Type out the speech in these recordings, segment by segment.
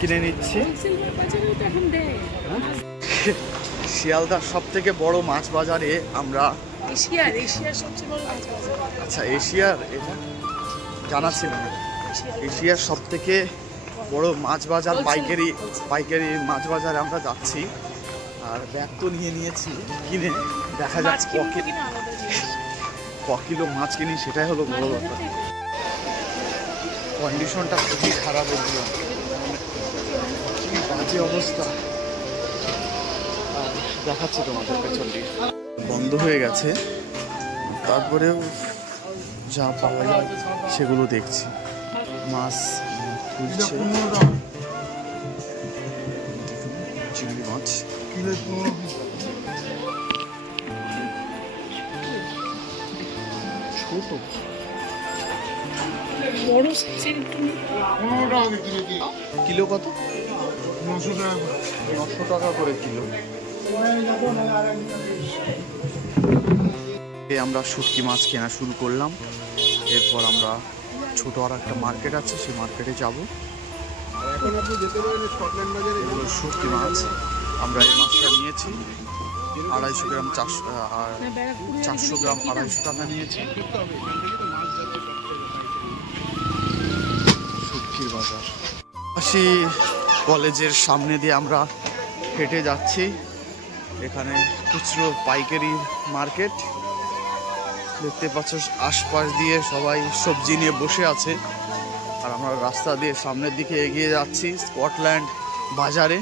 কিনে নিচ্ছি। শিয়ালদার সব থেকে বড় মাছ বাজারে আমরা এশিয়ার সবচেয়ে বড় মাছ বাজার। আচ্ছা, এশিয়ার, এটা জানা ছিল না। এশিয়ার সব থেকে বড় মাছ বাজার, পাইকারি মাছ বাজারে আমরা যাচ্ছি। আর ব্যাগ তো নিয়ে নিয়েছি, কিনে দেখা যাক ক কিলো মাছ কিনি, সেটাই হলো বড় ব্যাপার। কন্ডিশনটা খুবই খারাপ হয়েছিল, কি বাজে অবস্থা। আর দেখাচ্ছি তোমাদের পেছনটি বন্ধ হয়ে গেছে, তারপরেও যা পাওয়া যায় সেগুলো দেখছি। মাছ খুঁজছে, চিংড়ি মাছ, ছোট বড় সাইজের কিলো কত? 900 টাকা করে কিলো। আমরা শুটকি মাছ কেনা শুরু করলাম। এরপর আমরা ছোট আর একটা মার্কেট আছে, সেই মার্কেটে যাব। এগুলো শুটকি মাছ। আমরা এই মাছটা নিয়েছি 250 গ্রাম, 400 গ্রাম 250 টাকা নিয়েছি। শুটকির বাজার। পাশে কলেজের সামনে দিয়ে আমরা হেঁটে যাচ্ছি। এখানে খুচরো পাইকারি মার্কেট দেখতে পাচ্ছ, আশপাশ দিয়ে সবাই সবজি নিয়ে বসে আছে। আর আমরা রাস্তা দিয়ে সামনের দিকে এগিয়ে যাচ্ছি স্কটল্যান্ড বাজারে।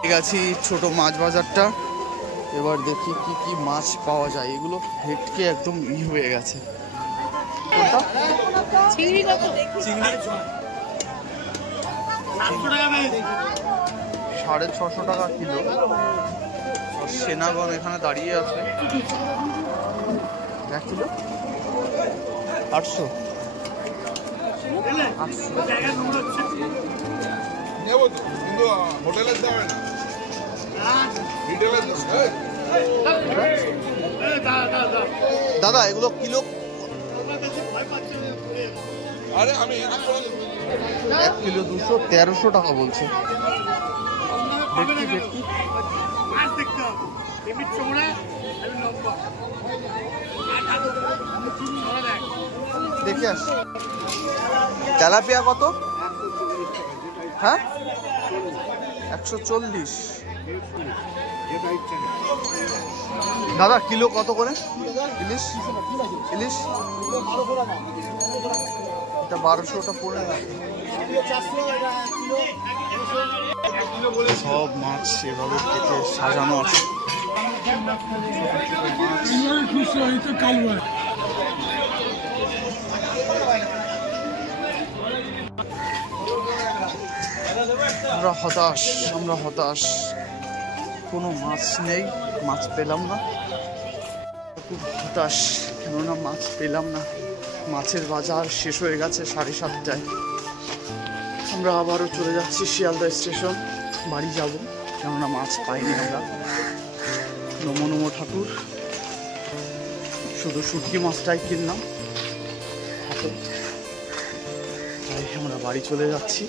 ঠিক আছে, ছোট মাছ বাজারটা। এবার দেখি কি কি মাছ পাওয়া যায়। এগুলো হেঁটকে একদম হয়ে গেছে। কোনটা? চিংড়ি কত? চিংড়ি 650 টাকা কিলো। সেনাগণ এখানে দাঁড়িয়ে আছে। 1 কিলো 800। দাদা এগুলো কিলো? 1 কিলো 200, 1300 টাকা বলছে। দেখে আস। তেলাপিয়া কত? হ্যাঁ, 140। দাদা কিলো কত করে ইলিশ? ইলিশ এটা 1200, ওটা 1500। সব মাছ এভাবে কেটে সাজানো আছে। আমরা হতাশ, কোনো মাছ নেই, মাছ পেলাম না। খুব হতাশ, কেননা মাছ পেলাম না। মাছের বাজার শেষ হয়ে গেছে 7:30টায়। আমরা আবারও চলে যাচ্ছি শিয়ালদা স্টেশন, বাড়ি যাব, কেননা মাছ পাইনি আমরা। নমো নমো ঠাকুর, শুধু শুটকি মাছটাই কিনলাম হাতে। তাই আমরা বাড়ি চলে যাচ্ছি।